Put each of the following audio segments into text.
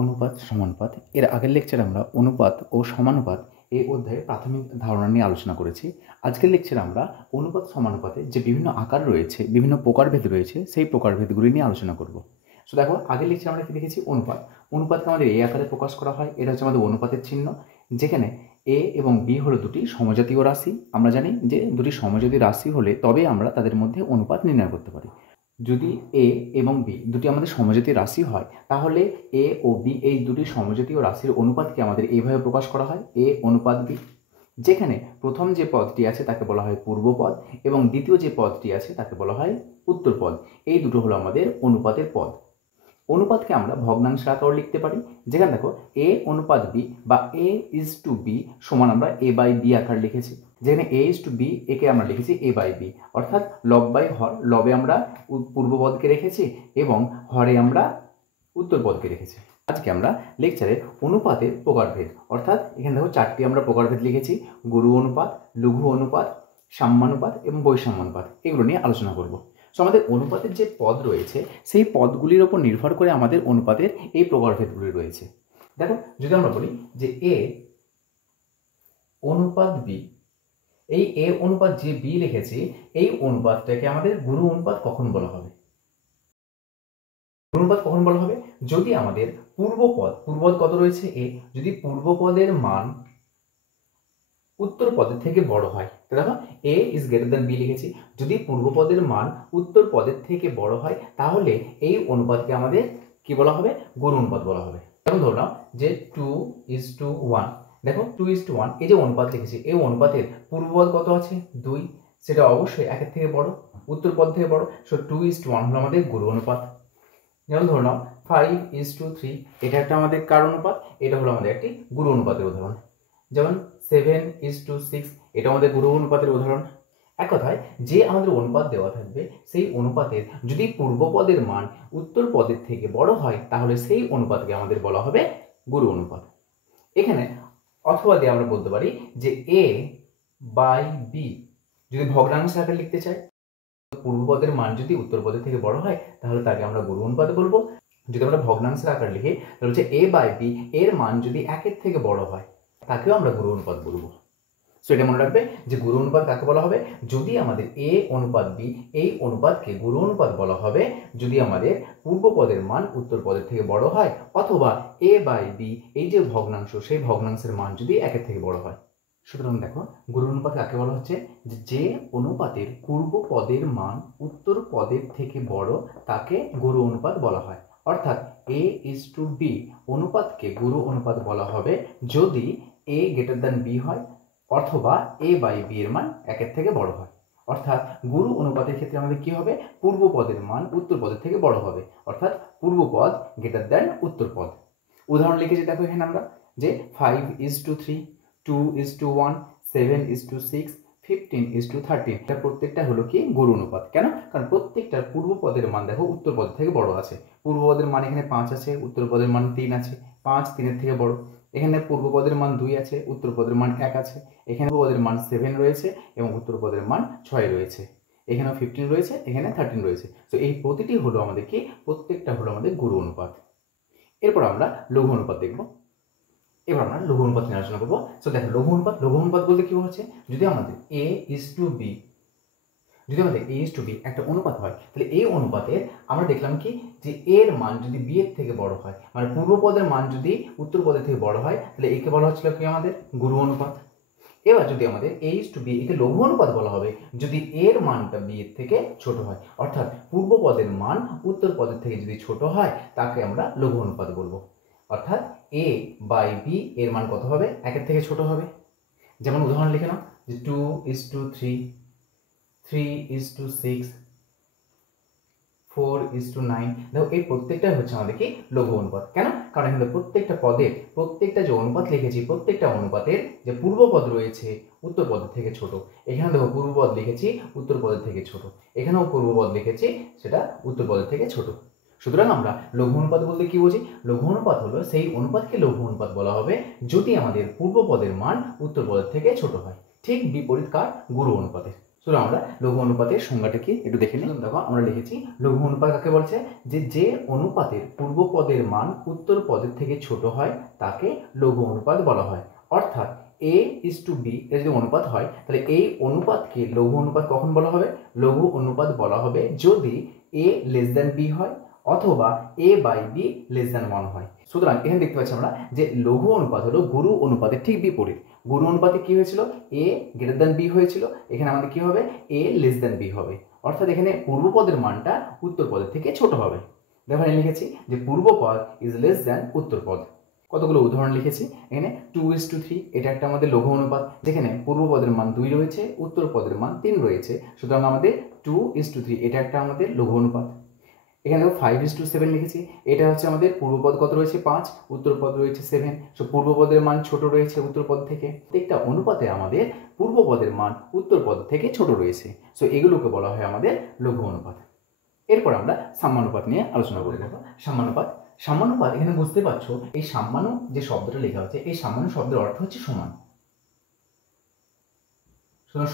অনুপাত সমানুপাত এর আগের লেকচারে আমরা অনুপাত ও সমানুপাত এই অধ্যায়ে প্রাথমিক ধারণা নিয়ে আলোচনা করেছি। আজকের লেকচারে আমরা অনুপাত সমানুপাতে যে বিভিন্ন আকার রয়েছে, বিভিন্ন প্রকারভেদ রয়েছে, সেই প্রকারভেদগুলি নিয়ে আলোচনা করব। সো দেখো, আগের লেকচারে আমরা কি দেখেছি? অনুপাত। অনুপাতকে আমাদের এই আকারে প্রকাশ করা হয়, এটা হচ্ছে আমাদের অনুপাতের চিহ্ন, যেখানে এ এবং বি হলো দুটি সমজাতীয় রাশি। আমরা জানি যে দুটি সমজাতীয় রাশি হলে তবে আমরা তাদের মধ্যে অনুপাত নির্ণয় করতে পারি। যদি এ এবং বি দুটি আমাদের সমজাতীয় রাশি হয়, তাহলে এ ও বি এই দুটি সমজাতীয় রাশির অনুপাতকে আমাদের এইভাবে প্রকাশ করা হয়, এ অনুপাত বি, যেখানে প্রথম যে পদটি আছে তাকে বলা হয় পূর্বপদ এবং দ্বিতীয় যে পদটি আছে তাকে বলা হয় উত্তরপদ। এই দুটো হলো আমাদের অনুপাতের পদ। অনুপাতকে আমরা ভগ্নাংশের আকারে লিখতে পারি, যেখানে দেখো এ অনুপাত বি বা এ ইজ টু বি সমান আমরা এ বাই বি আকার লিখেছি, যেখানে এ ইজ টু বি একে আমরা লিখেছি এ বাই বি, অর্থাৎ লব বাই হর। লবে আমরা পূর্বপদকে রেখেছি এবং হরে আমরা উত্তরপদকে রেখেছি। আজকে আমরা লেকচারে অনুপাতের প্রকারভেদ, অর্থাৎ এখানে দেখো চারটি আমরা প্রকারভেদ লিখেছি: গুরু অনুপাত, লঘু অনুপাত, সাম্যানুপাত এবং বৈষম্যানুপাত। এগুলো নিয়ে আলোচনা করব। সো আমাদের অনুপাতের যে পদ রয়েছে সেই পদগুলির ওপর নির্ভর করে আমাদের অনুপাতের এই প্রকারভেদগুলি রয়েছে। দেখো, যদি আমরা বলি যে এ অনুপাত বি, এই এ অনুপাত যে বি লিখেছি, এই অনুপাতটাকে আমাদের গুরু অনুপাত কখন বলা হবে? অনুপাত কখন বলা হবে? যদি আমাদের পূর্বপদ কত রয়েছে এ, যদি পূর্বপদের মান উত্তর পদের থেকে বড় হয়, দেখো এ ইজ গ্রেটার দ্যান বি লিখেছি, যদি পূর্বপদের মান উত্তর পদের থেকে বড় হয় তাহলে এই অনুপাতকে আমাদের কি বলা হবে? গুরু অনুপাত বলা হবে। যেমন ধরলাম যে 2:1, দেখো 2:1 এই যে অনুপাত লিখেছি, এই অনুপাতের পূর্বপদ কত আছে? 2, সেটা অবশ্যই একের থেকে বড়, উত্তর পদ থেকে বড়। সো 2:1 হলো আমাদের গুরু অনুপাত। যেমন ধরলাম 5:3, এটা একটা আমাদের কার অনুপাত? এটা হলো আমাদের একটি গুরু অনুপাতের উদাহরণ। যেমন 7:6, এটা আমাদের গুরু অনুপাতের উদাহরণ। এক কথায়, যে আমাদের অনুপাত দেওয়া থাকবে সেই অনুপাতের যদি পূর্বপদের মান উত্তর পদের থেকে বড় হয় তাহলে সেই অনুপাতকে আমাদের বলা হবে গুরু অনুপাত। এখানে অথবা দিয়ে আমরা বলতে পারি যে এ বাই বি যদি ভগ্নাংশ আকারে লিখতে চাই, পূর্বপদের মান যদি উত্তর পদের থেকে বড় হয় তাহলে তাকে আমরা গুরু অনুপাত বলবো। যদি আমরা ভগ্নাংশের আকার লিখি তাহলে হচ্ছে এ বাই বি এর মান যদি একের থেকে বড় হয় তাকেও আমরা গুরু অনুপাত বলবো। সো এটা মনে রাখবে যে গুরু অনুপাত কাকে বলা হবে? যদি আমাদের এ অনুপাত বি এই অনুপাতকে গুরু অনুপাত বলা হবে যদি আমাদের পূর্বপদের মান উত্তর পদের থেকে বড় হয়, অথবা এ বাই বি এই যে ভগ্নাংশ সেই ভগ্নাংশের মান যদি একের থেকে বড় হয়। সুতরাং দেখো, গুরু অনুপাত কাকে বলা হচ্ছে? যে অনুপাতের পূর্ব পদের মান উত্তর পদের থেকে বড় তাকে গুরু অনুপাত বলা হয়। অর্থাৎ এ ইজ টু বি অনুপাতকে গুরু অনুপাত বলা হবে যদি এ গ্রেটার দ্যান বি হয় অথবা এ বাই বি এর মান একের থেকে বড় হয়। অর্থাৎ গুরু অনুপাতের ক্ষেত্রে আমাদের কি হবে? পূর্ব পদের মান উত্তর পদের থেকে বড় হবে, অর্থাৎ পূর্বপদ গ্রেটার দ্যান উত্তর পদ। উদাহরণ লিখেছি দেখো এখানে আমরা যে 5:3, 2:1, 7:6, 15:13, এটা প্রত্যেকটা হলো কি গুরু অনুপাত। কেন? কারণ প্রত্যেকটার পূর্ব পদের মান দেখো উত্তর পদ থেকে বড় আছে। পূর্ব পদের মান এখানে 5 আছে, উত্তর পদের মান 3 আছে, 5 3 থেকে বড়। এখানে পূর্ব পদের মান 2 আছে, উত্তর পদের মান 1 আছে। এখানে পূর্ব পদের মান 7 রয়েছে এবং উত্তর পদের মান 6 রয়েছে। এখানেও 15 রয়েছে, এখানে 13 রয়েছে। তো এই প্রতিটি হলো আমাদের কি? প্রত্যেকটা হলো আমাদের গুরু অনুপাত। এরপর আমরা লঘু অনুপাত দেখব। এবার আমরা লঘু অনুপাত নিয়ে আলোচনা করবো। সো দেখো, লঘু অনুপাত বলতে কি হচ্ছে? যদি আমাদের এ ইজ টু বি একটা অনুপাত হয়, তাহলে এই অনুপাতের আমরা দেখলাম কি যে এর মান যদি বি এর থেকে বড় হয়, মানে পূর্বপদের মান যদি উত্তর পদের থেকে বড় হয়, তাহলে একে বলা হচ্ছিল কি আমাদের গুরু অনুপাত। এবার যদি আমাদের এ ইজ টু বি, একে লঘু অনুপাত বলা হবে যদি এর মানটা বি এর থেকে ছোট হয়, অর্থাৎ পূর্ব পদের মান উত্তর পদের থেকে যদি ছোট হয় তাকে আমরা লঘু অনুপাত বলবো। অর্থাৎ এ বাই বি এর মান কত হবে? একের থেকে ছোট হবে। যেমন উদাহরণ লিখে নাও যে 2:3, 3:6, 4:9। দেখো, এই প্রত্যেকটা হচ্ছে আমাদের কি লঘু অনুপাত। কেন? কারণ এখানে প্রত্যেকটা যে অনুপাত লিখেছি, প্রত্যেকটা অনুপাতের যে পূর্বপদ রয়েছে উত্তর পদের থেকে ছোট। এখানে দেখো পূর্বপদ লিখেছি উত্তর পদের থেকে ছোট, এখানেও পূর্বপদ লিখেছি সেটা উত্তর পদের থেকে ছোট। সুতরাং আমরা লঘু অনুপাত বলতে কি বুঝি? লঘু অনুপাত হলো সেই অনুপাতকে লঘু অনুপাত বলা হবে যদি আমাদের পূর্বপদের মান উত্তর পদের থেকে ছোট হয়। ঠিক বিপরীত কার? গুরু অনুপাতের। চলো আমরা লঘু অনুপাতের সংজ্ঞাটা কি একটু দেখে নিই। দেখো আমরা লিখেছি লঘু অনুপাত কাকে বলছে, যে অনুপাতের পূর্ব পদের মান উত্তর পদের থেকে ছোট হয় তাকে লঘু অনুপাত বলা হয়। অর্থাৎ a:b এর যদি অনুপাত হয় তাহলে এই অনুপাতকে লঘু অনুপাত কখন বলা হবে? লঘু অনুপাত বলা হবে যদি a b হয় অথবা a/b <1 হয়। সুতরাং এখানে দেখতে পাচ্ছি আমরা যে লঘু অনুপাত হলো গুরু অনুপাতের ঠিক বিপরীত। গুরু অনুপাতে কি হয়েছিল? a b হয়েছিল, এখানে আমাদের কি হবে? a b হবে। অর্থাৎ এখানে পূর্বপদের মানটা উত্তর পদের থেকে ছোট হবে। দেখো এখানে লিখেছি যে পূর্বপদ ইজ লেস দ্যান উত্তরপদ। কতগুলো উদাহরণ লিখেছি এখানে। 2:3 এটা একটা আমাদের লঘু অনুপাত, যেখানে পূর্বপদের মান 2 রয়েছে, উত্তর পদের মান 3 রয়েছে। সুতরাং আমাদের 2:3 এটা একটা আমাদের লঘু অনুপাত। এখানে দেখো 5:7 লিখেছি, এটা হচ্ছে আমাদের পূর্বপদ কত রয়েছে? 5, উত্তরপদ রয়েছে 7। সো পূর্বপদের মান ছোট রয়েছে উত্তরপদ থেকে। প্রত্যেকটা অনুপাতে আমাদের পূর্বপদের মান উত্তরপদ থেকে ছোট রয়েছে। সো এগুলোকে বলা হয় আমাদের লঘু অনুপাত। এরপর আমরা সাম্যানুপাত নিয়ে আলোচনা করি। দেখো সাম্যানুপাত, সাম্যানুপাত এখানে বুঝতে পারছো এই সাম্যানু যে শব্দটা লেখা হচ্ছে, এই সাম্যানু শব্দের অর্থ হচ্ছে সমান।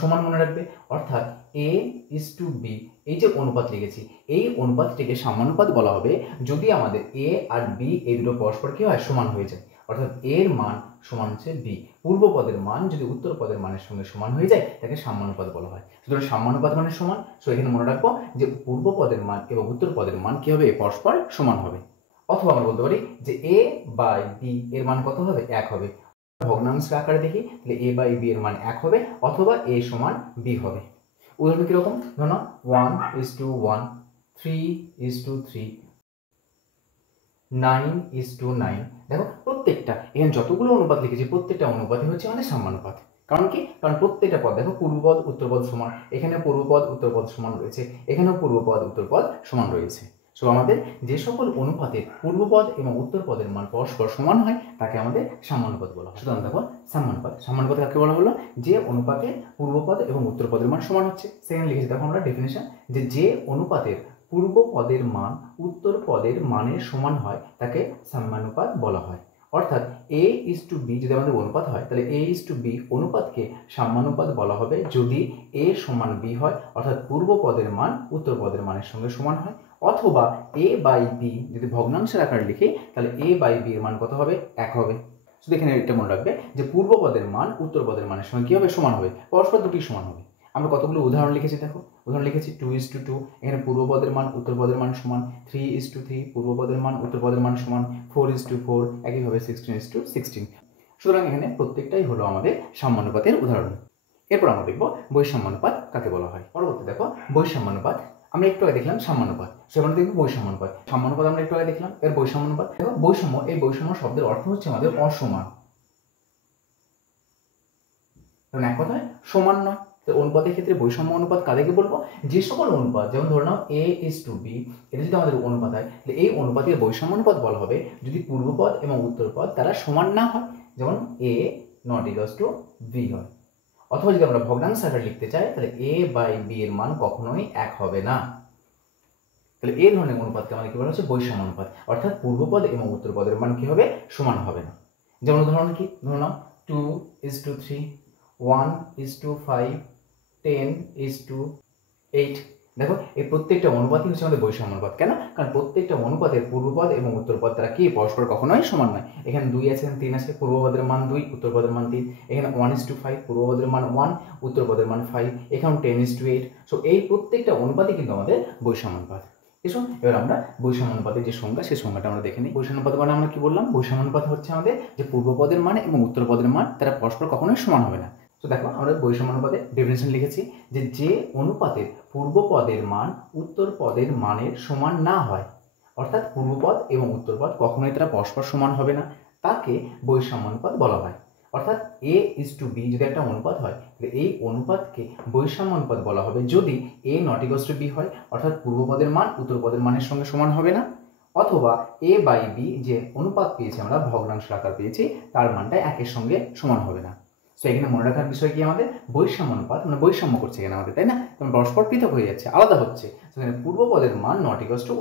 সমান মনে রাখবে। অর্থাৎ a:b এই যে অনুপাত লিখেছি, এই অনুপাতটিকে সাম্যানুপাত বলা হবে যদি আমাদের a আর b এই দুটো পরস্পর কি হয়? সমান হয়ে যায়। অর্থাৎ a এর মান সমান হচ্ছে b, পূর্ব পদের মান যদি উত্তর পদের মানের সঙ্গে সমান হয়ে যায় তাকে সাম্যানুপাত বলা হয়। সুতরাং সাম্যানুপাত মানে সমান। সো এখানে মনে রাখবো যে পূর্ব পদের মান এবং উত্তর পদের মান কি হবে? পরস্পর সমান হবে। অথবা আমরা বলতে পারি যে a/b এর মান কত হবে? 1 হবে। ভগ্নাংশের আকারে দেখি তাহলে a/b এর মান 1 হবে অথবা a সমান b হবে। উদাহরণ কিরকম? ধরো 1:1, 3:3, 9:9। দেখো প্রত্যেকটা এখানে যতগুলো অনুপাত লিখেছি প্রত্যেকটা অনুপাতই হচ্ছে আমাদের সাম্যানুপাত। কারণ কি? কারণ প্রত্যেকটা পদ দেখো পূর্বপদ উত্তরপদ সমান, এখানে পূর্বপদ উত্তরপদ সমান রয়েছে, এখানেও পূর্বপদ উত্তরপদ সমান রয়েছে। সো আমাদের যে সকল অনুপাতে পূর্বপদ এবং উত্তরপদের মান পরস্পর সমান হয় তাকে আমাদের সাম্যানুপাত বলা হয়। সুতরাং দেখো সাম্যানুপাত, সাম্যানুপাত কাকে বলা হলো? যে অনুপাতে পূর্বপদ এবং উত্তরপদের মান সমান হচ্ছে। সেখানে লিখেছি দেখো আমরা ডেফিনেশন, যে অনুপাতের পূর্ব পদের মান উত্তর পদের মানের সমান হয় তাকে সাম্যানুপাত বলা হয়। অর্থাৎ a:b যদি আমাদের অনুপাত হয় তাহলে a:b অনুপাতকে সাম্যানুপাত বলা হবে যদি a সমান b হয়, অর্থাৎ পূর্ব পদের মান উত্তর পদের মানের সঙ্গে সমান হয়। অথবা a/b যদি ভগ্নাংশের আকারে লিখি তাহলে a/b এর মান কত হবে? 1 হবে। শুধু এখানে এটা মনে রাখবে যে পূর্ব পদের মান উত্তর পদের মানের সঙ্গে কি হবে? সমান হবে, পরস্পর দুটি সমান হবে। আমরা কতগুলো উদাহরণ লিখেছি দেখো। উদাহরণ লিখেছি 2:2, এখানে পূর্বপদের মান উত্তর পদের মান সমান। 3:3, পূর্বপদের মান উত্তর পদের মান সমান। 4:4, একইভাবে 16:16। সুতরাং এখানে প্রত্যেকটাই হলো আমাদের সাম্যানুপাতের উদাহরণ। এরপর আমরা দেখব বৈষম্যানুপাত কাকে বলা হয়। পরবর্তী দেখো বৈষম্যানুপাত। আমরা একটু আগে দেখলাম সাম্যানুপাত, সেখানে দেখবো বৈষম্যানুপাত। সাম্যানুপাত আমরা একটু আগে দেখলাম, এর বৈষম্যানুপাত দেখো। বৈষম্য, এই বৈষম্য শব্দের অর্থ হচ্ছে আমাদের অসমান। কারণ এক কথায় সমান নয়। তো অনুপাতের ক্ষেত্রে বৈষম্য অনুপাত কাদেরকে বলবো? যে সকল অনুপাত, যেমন ধরে নাও a:b, এটা যদি আমাদের অনুপাত হয় তাহলে এই অনুপাতের বৈষম্য অনুপাত বলা হবে যদি পূর্বপদ এবং উত্তরপদ তারা সমান না হয়, যেমন a ≠ b হয়। অথবা যদি আমরা ভগ্নাংশ আকারে লিখতে চাই তাহলে a/b এর মান কখনোই 1 হবে না। তাহলে এই ধরনের অনুপাতকে আমাদের কি বলা হচ্ছে? বৈষম্য অনুপাত। অর্থাৎ পূর্বপদ এবং উত্তরপদের মান কি হবে? সমান হবে না। যেমন উদাহরণ কি? ধরো নাও 2:3, 1:5, 10:8। দেখো এই প্রত্যেকটা অনুপাতই হচ্ছে আমাদের বৈষম্য অনুপাত। কেন? কারণ প্রত্যেকটা অনুপাতের পূর্বপদ এবং উত্তরপদ তারা কি পরস্পর কখনোই সমান নয়। এখানে 2 আছে, 3 আছে, পূর্বপদের মান 2, উত্তরপদের মান 3। এখানে 1:5, পূর্বপদের মান 1, উত্তরপদের মান 5। এখানে 10:8। সো এই প্রত্যেকটা অনুপাতই কিন্তু আমাদের বৈষম্য অনুপাত। এসো এবার আমরা বৈষম্য অনুপাতের যে সংজ্ঞা, সেই সংজ্ঞাটা আমরা দেখে নিই। বৈষম্য অনুপাত মানে আমরা কি বললাম? বৈষম্য অনুপাত হচ্ছে আমাদের যে পূর্বপদের মান এবং উত্তরপদের মান তারা পরস্পর কখনোই সমান হবে না। তো দেখো আমরা বৈষম্য অনুপাতের ডেফিনেশন লিখেছি যে অনুপাতের পূর্ব পদের মান উত্তর পদের মানের সমান না হয়, অর্থাৎ পূর্বপদ এবং উত্তরপদ কখনোই তারা পরস্পর সমান হবে না, তাকে বৈষম্য অনুপাত বলা হয়। অর্থাৎ a:b যদি একটা অনুপাত হয় তাহলে এই অনুপাতকে বৈষম্য অনুপাত বলা হবে যদি a ≠ b হয়, অর্থাৎ পূর্বপদের মান উত্তরপদের মানের সঙ্গে সমান হবে না। অথবা a/b যে অনুপাত পেয়েছি আমরা, ভগ্নাংশ আকার পেয়েছি, তার মানটা 1 এর সঙ্গে সমান হবে না। সো এখানে মনে রাখার বিষয় কি আমাদের? বৈষম্য অনুপাত মানে বৈষম্য করছে এখানে আমাদের, তাই না? তখন পরস্পর পৃথক হয়ে যাচ্ছে, আলাদা হচ্ছে। সেখানে পূর্বপদের মান ≠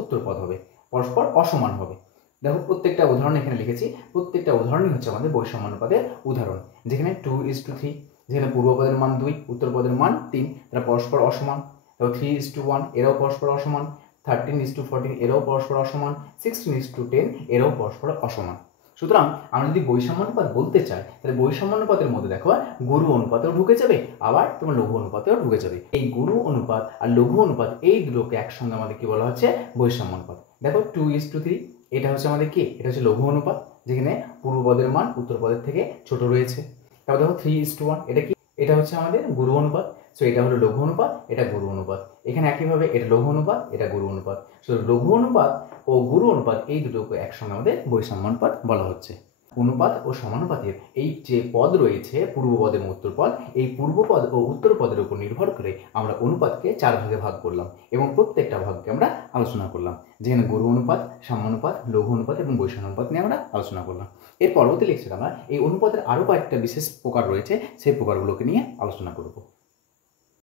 উত্তরপদ হবে, পরস্পর অসমান হবে। দেখো প্রত্যেকটা উদাহরণ এখানে লিখেছি, প্রত্যেকটা উদাহরণই হচ্ছে আমাদের বৈষম্য অনুপাতের উদাহরণ। যেখানে 2:3, যেখানে পূর্বপদের মান 2, উত্তরপদের মান 3, তারা পরস্পর অসমান। তারপর 3:1 এরাও পরস্পর অসমান, 13:14 এরাও পরস্পর অসমান, 16:10 এরাও পরস্পর অসমান। সুতরাং আমরা যদি বৈষম্যানুপাত বলতে চাই তাহলে বৈষম্যানুপাতের মধ্যে দেখো গুরু অনুপাতেও ঢুকে যাবে, আবার তোমার লঘু অনুপাতেও ঢুকে যাবে। এই গুরু অনুপাত আর লঘু অনুপাত এই দুটোকে একসঙ্গে আমাদের কি বলা হচ্ছে? বৈষম্যানুপাত। দেখো 2:3 এটা হচ্ছে আমাদের কি? এটা হচ্ছে লঘু অনুপাত, যেখানে পূর্বপদের মান উত্তরপদের থেকে ছোট রয়েছে। তারপর দেখো 3:1 এটা কি? এটা হচ্ছে আমাদের গুরু অনুপাত। সো এটা হলো লঘু অনুপাত, এটা গুরু অনুপাত। এখানে একইভাবে এটা লঘু অনুপাত, এটা গুরু অনুপাত। সো লঘু অনুপাত ও গুরু অনুপাত এই দুটোকে একসঙ্গে আমাদের বৈষম্যানুপাত বলা হচ্ছে। অনুপাত ও সমানুপাতের এই যে পদ রয়েছে পূর্বপদ এবং উত্তরপদ, এই পূর্বপদ ও উত্তরপদের উপর নির্ভর করে আমরা অনুপাতকে 4 ভাগে ভাগ করলাম এবং প্রত্যেকটা ভাগকে আমরা আলোচনা করলাম, যেখানে গুরু অনুপাত, সমানুপাত, লঘু অনুপাত এবং বৈষম্যানুপাত নিয়ে আমরা আলোচনা করলাম। এর পরবর্তী লেকচারে আমরা এই অনুপাতের আরও কয়েকটা বিশেষ প্রকার রয়েছে, সেই প্রকারগুলোকে নিয়ে আলোচনা করব।